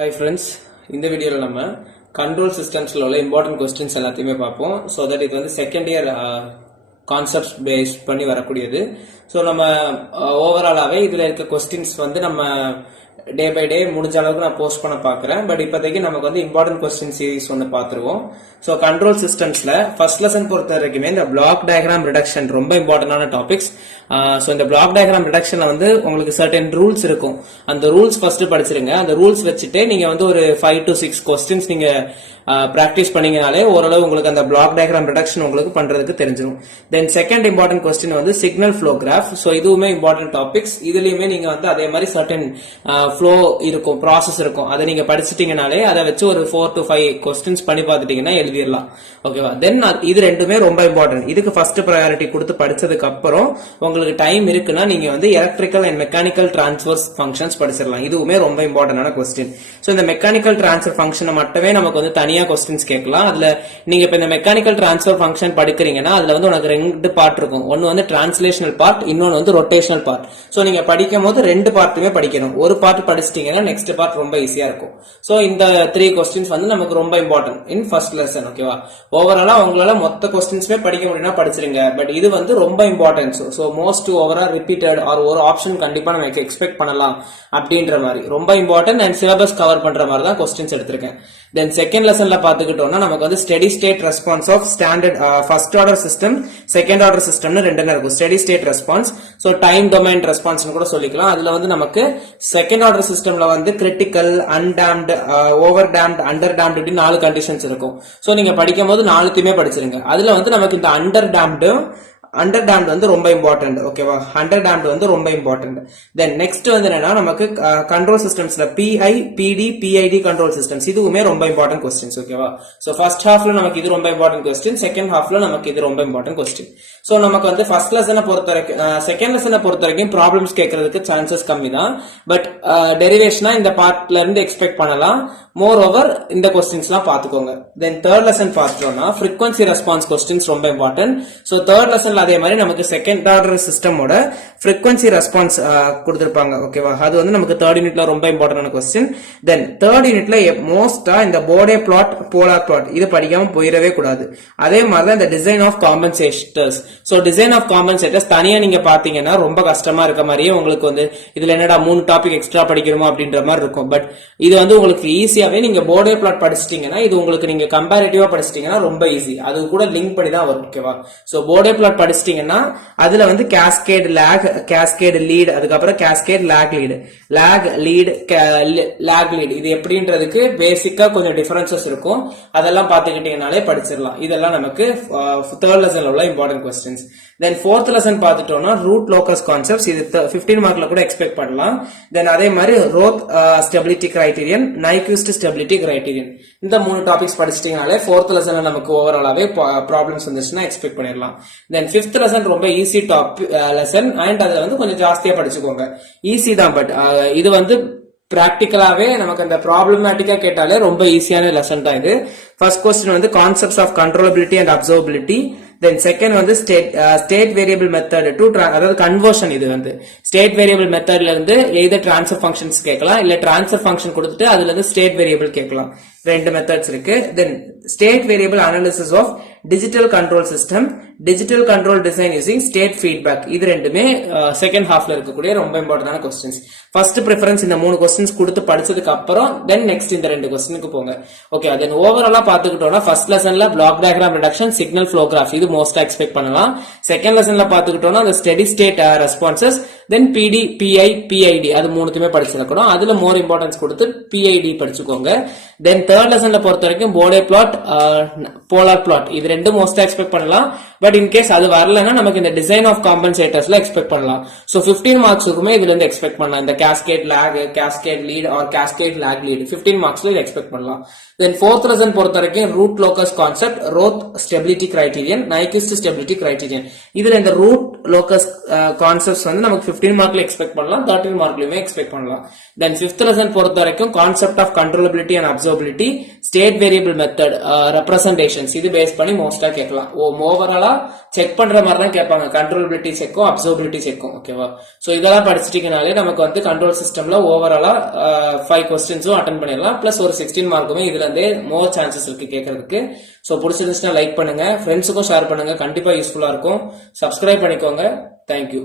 Hi friends, இந்த வீடியோல நம்ம கண்ட்ரோல் சிஸ்டம்ஸ்ல உள்ள இம்பார்ட்டன்ட் கொஸ்டின்ஸ் எல்லாத்தையுமே பார்ப்போம். ஸோ தட் இது வந்து செகண்ட் இயர் கான்செப்ட்ஸ் பேஸ் பண்ணி வரக்கூடியது. ஸோ நம்ம ஓவராலாவே இதுல இருக்க கொஸ்டின்ஸ் வந்து நம்ம டே பை டே முடிஞ்ச அளவுக்கு நான் போஸ்ட் பண்ண பாக்குறேன். பட் இப்போதைக்கு நமக்கு வந்து இம்பார்ட்டன்ட் கொஸ்டின் சீரிஸ் ஒன்று பார்த்துருவோம். ஸோ கண்ட்ரோல் சிஸ்டம்ஸ்ல ஃபர்ஸ்ட் லெசன் பொறுத்த வரைக்குமே இந்த பிளாக் டயக்ராம் ரிடக்ஷன் ரொம்ப இம்பார்ட்டன்டான டாபிக்ஸ். ஸோ இந்த பிளாக் டயக்ராம் ரிடக்ஷன்ல வந்து உங்களுக்கு சர்டன் ரூல்ஸ் இருக்கும். அந்த ரூல்ஸ் ஃபர்ஸ்ட் படிச்சிருங்க. அந்த ரூல்ஸ் வச்சுட்டு நீங்க வந்து ஒரு 5 to 6 கொஸ்டின்ஸ் நீங்க பிராக்டிஸ் பண்ணீங்கனாலே ஓரளவு உங்களுக்கு அந்த பிளாக் டயக்ராம் ரிடக்ஷன் உங்களுக்கு பண்றதுக்கு தெரிஞ்சிடும். தென் செகண்ட் இம்பார்ட்டன்ட் கொஸ்டின் வந்து சிக்னல் ஃப்ளோ கிராஃப். ஸோ இதுவுமே இம்பார்ட்டன்ட் டாபிக்ஸ். இதுலயுமே நீங்க வந்து அதே மாதிரி சர்டன் ஃப்ளோ இருக்கும், ப்ராசஸ் இருக்கும். அதை நீங்க படிச்சிட்டீங்கனாலே அதை வச்சு ஒரு 4 to 5 கொஸ்டின்ஸ் பண்ணி பார்த்துட்டீங்கன்னா எழுதிடலாம். ஓகேவா? தென் இது ரெண்டுமே ரொம்ப இம்பார்ட்டன்ட். இதுக்கு ஃபர்ஸ்ட் ப்ரையாரிட்டி கொடுத்து படிச்சதுக்கு அப்புறம் உங்களுக்கு டைம் இருக்குன்னா நீங்க வந்து electrical and mechanical transfer functions படிச்சிடலாம். இதுவுமே ரொம்ப இம்பார்ட்டன்டான கொஸ்டின். ஸோ இந்த மெக்கானிக்கல் டிரான்ஸ்ஃபர் ஃபங்க்ஷனை மட்டுமே நமக்கு வந்து தனியா கொஸ்டின்ஸ் கேட்கலாம். அதுல நீங்க இப்ப இந்த மெக்கானிக்கல் டிரான்ஸ்ஃபர் ஃபங்க்ஷன் படிக்கிறீங்கன்னா அதுல வந்து உனக்கு ரெண்டு பார்ட் இருக்கும். ஒன்னு வந்து டிரான்ஸ்லேஷனல் பார்ட், இன்னொன்னு வந்து ரொட்டேஷனல் பார்ட். சோ நீங்க படிக்கும் போது ரெண்டு பார்ட்டுமே படிக்கணும். ஒரு பார்ட் படிச்சிட்டீங்கன்னா நெக்ஸ்ட் பார்ட் ரொம்ப ஈஸியா இருக்கும். சோ இந்த 3 கொஸ்டின்ஸ் வந்து நமக்கு ரொம்ப இம்பார்ட்டன்ட் இன் ஃபர்ஸ்ட் லெசன். ஓகேவா? ஓவராலா உங்களால மொத்த கொஸ்டின்ஸ்மே படிக்க முடியும்னா படிச்சிருங்க. பட் இது வந்து ரொம்ப இம்பார்ட்டன்ட். சோ மோஸ்ட் ஓவரா ரிப்பீட்டட் ஆர் ஒரு ஆப்ஷன் கண்டிப்பா நமக்கு எக்ஸ்பெக்ட் பண்ணலாம் அப்படின்ற மாதிரி ரொம்ப இம்பார்ட்டன்ட் அண்ட் சிலபஸ் கவர் பண்ற மாதிரி தான் கொஸ்டின்ஸ் எடுத்திருக்கேன். தென் செகண்ட் லெசன்ல பாத்துக்கிட்டோம்னா நமக்கு வந்து steady state response of standard first order system, second order சிஸ்டம்னு ரெண்டுல இருக்கும். Steady state response, so time domain response கூட சொல்லிக்கலாம். அதுல வந்து நமக்கு செகண்ட் ஆர்டர் சிஸ்டம்ல வந்து critical, undamped, overdamped, underdamped இப்படி 4 கண்டிஷன்ஸ் இருக்கும். சோ நீங்க படிக்கும் போது 4த்தையுமே படிச்சிருங்க. அதுல வந்து நமக்கு இந்த அண்டர் டேம்டு வந்து ரொம்ப இம்பார்ட்டன்ட். ஓகேவா? அண்டர் டேம்டு வந்து ரொம்ப இம்பார்ட்டன்ட். தென் நெக்ஸ்ட் வந்து என்னன்னா நமக்கு கண்ட்ரோல் சிஸ்டம்ஸ்ல பிஐ, பிடி, பிஐடி கண்ட்ரோல் சிஸ்டம்ஸ் இதுவுமே ரொம்ப இம்பார்ட்டன்ட் கொஸ்டின்ஸ். ஓகேவா? சோ ஃபர்ஸ்ட் ஹாஃப்ல நமக்கு இது ரொம்ப இம்பார்ட்டன்ட் கொஸ்டின், செகண்ட் ஹாஃப்ல நமக்கு இது ரொம்ப இம்பார்ட்டன்ட் கொஸ்டின். சோ நமக்கு வந்து ஃபர்ஸ்ட் லெசனை பொறுத்த வரைக்கும் செகண்ட் லெசனை பொறுத்த வரைக்கும் ப்ராப்ளம்ஸ் கேட்கறதுக்கு சான்சஸ் கம்மி தான். பட் டெரிவேஷனா இந்த பார்ட்ல இருந்து எக்ஸ்பெக்ட் பண்ணலாம். மோர் ஓவர் இந்த கொஸ்டின்ஸ் எல்லாம் பாத்துக்கோங்க. தென் தேர்ட் லெசன் பார்த்தோம்னா ஃப்ரீக்வன்சி ரெஸ்பான்ஸ் கொஸ்டின்ஸ் ரொம்ப இம்பார்ட்டன்ட். சோ தேர்ட் லெசன்ல அதே மாதிரி நமக்கு செகண்ட் ஆர்டர் சிஸ்டமோட ஃப்ரீக்வன்சி ரெஸ்பான்ஸ் கொடுத்திருப்பாங்க. ஓகேவா? அது வந்து நமக்கு தேர்ட் யூனிட்ல ரொம்ப இம்பார்ட்டன்டான கொஸ்டின். தென் தேர்ட் யூனிட்ல மோஸ்டா இந்த போர்டே பிளாட், போலார் பிளாட் இது படிக்காம போயிடவே கூடாது. அதே மாதிரி இந்த design of compensators. So design of compensators தனியா நீங்க பாத்தீங்கன்னா ரொம்ப கஷ்டமா இருக்க மாதிரியே உங்களுக்கு வந்து இதுல என்னடா 3 டாபிக் எக்ஸ்ட்ரா படிக்கணுமா அப்படின்ற மாதிரி இருக்கும். பட் இது வந்து உங்களுக்கு ஈஸியாவே நீங்க போர்டே பிளாட் படிச்சிட்டீங்கன்னா இது உங்களுக்கு நீங்க கம்பேரிட்டிவா படிச்சிட்டீங்கன்னா ரொம்ப ஈஸி. அது கூட லிங்க் பண்ணி தான் வரும். ஓகேவா? சோ போர்டே பிளாட் படிச்சிட்டீங்கன்னா அதுல வந்து கேஸ்கேட் லேக், கேஸ்கேட் லீட், அதுக்கப்புறம் cascade lag lead, lag lead, lag lead இது எப்படின்றதுக்கு பேசிக்கா கொஞ்சம் டிஃபரன்சஸ் இருக்கும். அதெல்லாம் பாத்துக்கிட்டீங்கனாலே படிச்சிடலாம். இதெல்லாம் நமக்கு தேர்ட் லெசன்ல உள்ள important questions. Then fourth lesson பாத்துட்டோம்னா ரூட் லோக்கஸ் கான்செப்ட்ஸ். இது 15 மார்க்ல கூட எக்ஸ்பெக்ட் பண்ணலாம். தென் அதே மாதிரி Routh stability criterion, Nyquist stability criterion இந்த 3 டாபிக்ஸ் படிச்சிட்டீங்கனாலே ஃபோர்த் லெசன்ல நமக்கு ஓவராலாவே ப்ராப்ளம்ஸ் வந்துச்சுன்னா எக்ஸ்பெக்ட் பண்ணிடலாம். தென் ஃபிஃப்த் லெசன் ரொம்ப ஈஸி லெசன் அண்ட் அதுல வந்து கொஞ்சம் ஜாஸ்தியா படிச்சுக்கோங்க. ஈஸி தான், பட் இது வந்து பிராக்டிகலாவே நமக்கு அந்த ப்ராப்ளமேட்டிக்கா கேட்டாலே ரொம்ப ஈஸியான லெசன் தான் இது. ஃபர்ஸ்ட் கொஸ்டின் வந்து concepts of controllability and observability. Then second வந்து ஸ்டேட் வேரியபிள் மெத்தட் டு அதாவது கன்வர்ஷன். இது வந்து ஸ்டேட் வேரியபிள் மெத்தட்ல இருந்து எய்தர் டிரான்ஸ்ஃபர் ஃபங்க்ஷன்ஸ் கேட்கலாம், இல்ல டிரான்ஸ்ஃபர் ஃபங்க்ஷன் கொடுத்துட்டு அதுல இருந்து ஸ்டேட் வேரியபிள் கேட்கலாம். ரெண்டு மெத்தட்ஸ் இருக்கு. Then state variable analysis of digital control system, digital control design using state feedback இது ரெண்டுமே செகண்ட் ஹாஃப்ல இருக்கக்கூடிய ரொம்ப இம்பார்ட்டன்டான கொஸ்டின்ஸ். ஃபர்ஸ்ட் ப்ரிஃபரன்ஸ் இந்த 3 கொஸ்டின்ஸ் கொடுத்து படிச்சதுக்கு அப்புறம் தென் நெக்ஸ்ட் இந்த 2 கொஸ்டினுக்கு போங்க. ஓகே, தென் ஓவராலா பாத்துக்கிட்டோம்னா ஃபர்ஸ்ட் லெசன்ல block diagram reduction, signal flow graph இது மோஸ்டா எக்ஸ்பெக்ட் பண்ணலாம். செகண்ட் லெசன்ல பாத்துக்கிட்டோம்னா அந்த ஸ்டெடி ஸ்டேட் ரெஸ்பான்சஸ், தென் பிடி, பிஐ, பிஐடி அது 3த்துமே படிச்சிருக்கணும். அதுல மோர் இம்பார்ட்டன்ஸ் கொடுத்து பிஐடி படிச்சுக்கோங்க. தென் தேர்ட் லெசன்ல பொறுத்த வரைக்கும் போர்டே பிளாட், போலார் பிளாட் இது ரெண்டும் மோஸ்டா எக்ஸ்பெக்ட் பண்ணலாம். பட் இன்கேஸ் அது வரலன்னா நமக்கு இந்த டிசைன் ஆஃப் காம்பன்சேட்டர்ஸ்ல எக்ஸ்பெக்ட் பண்ணலாம். சோ 15 மார்க்ஸுக்குமே இதுல இருந்து எக்ஸ்பெக்ட் பண்ணலாம். இந்த cascade lag, cascade lead or cascade lag lead 15 மார்க்ஸ்ல இது எக்ஸ்பெக்ட் பண்ணலாம். தென் ஃபோர்த் லெசன் பொறுத்த வரைக்கும் root locus concept, Routh stability criterion, Nyquist stability criterion இதுல இந்த ரூட் லோக்கஸ் கான்செப்ட்ஸ் வந்து நமக்கு 15 மார்க்ல எக்ஸ்பெக்ட் பண்ணலாம், 13 மார்க்லயுமே எக்ஸ்பெக்ட் பண்ணலாம். தென் ஃபிஃப்த் லெசன் பொறுத்த வரைக்கும் concept of controllability and observability, state variable method, representations இது பேஸ் பண்ணி மோஸ்டா கேட்கலாம். ஓவராலா செக் பண்ற மாதிரி தான் கேட்பாங்க, கண்ட்ரோலபிலிட்டி செக்கும் அப்சர்வபிலிட்டி செக்கும். ஓகேவா? சோ இதெல்லாம் படிச்சிட்டீங்கனாலே நமக்கு வந்து கண்ட்ரோல் சிஸ்டம்ல ஓவராலா 5 கொஸ்டின்ஸும் அட்டன் பண்ணிடலாம். பிளஸ் ஒரு 16 மார்க்குமே இதுல இருந்தே மோர் சான்சஸ் இருக்கு கேட்கறதுக்கு. சோ பிடிச்சிருந்துச்சுன்னா லைக் பண்ணுங்க, ஃப்ரெண்ட்ஸுக்கும் ஷேர் பண்ணுங்க, கண்டிப்பா யூஸ்ஃபுல்லா இருக்கும். சப்ஸ்கிரைப் பண்ணிக்கோங்க. தேங்க்யூ.